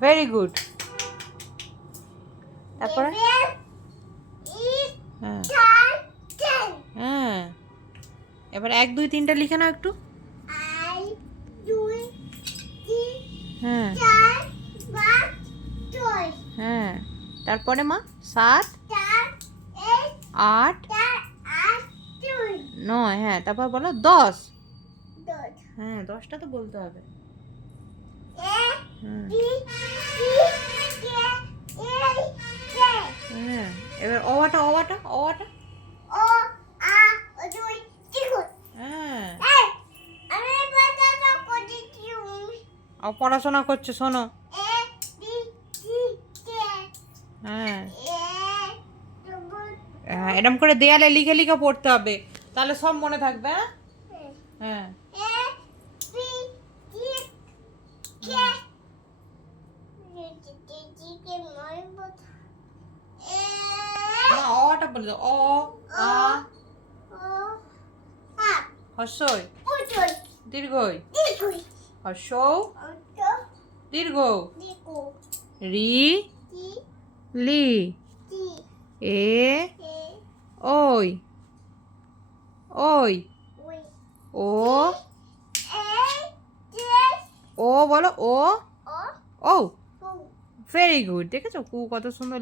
Very good. তারপরে হ্যাঁ হ্যাঁ, এবার 1 2 3টা লিখে নাও একটু। হ্যাঁ হ্যাঁ, তারপরে মা 7 8 9, হ্যাঁ তারপর বলো 10। হ্যাঁ 10টা তো বলতে হবে। হ্যাঁ, এবার অওয়াটা অওয়াটা অওয়াটা। হ্যাঁ, পড়াশোনা করছে শোনো। হ্যাঁ হ্যাঁ, এরকম করে দেয়ালে লিখে লিখে পড়তে হবে, তাহলে সব মনে থাকবে। হ্যাঁ হ্যাঁ, না অটা বলে দাও। অ আ হর্ষই দীর্ঘই হর্ষৌ দীর্ঘ রি লি এ ওই ওই ও ও বলো ও ও ভেরি গুড। দেখেছো কু কত সুন্দর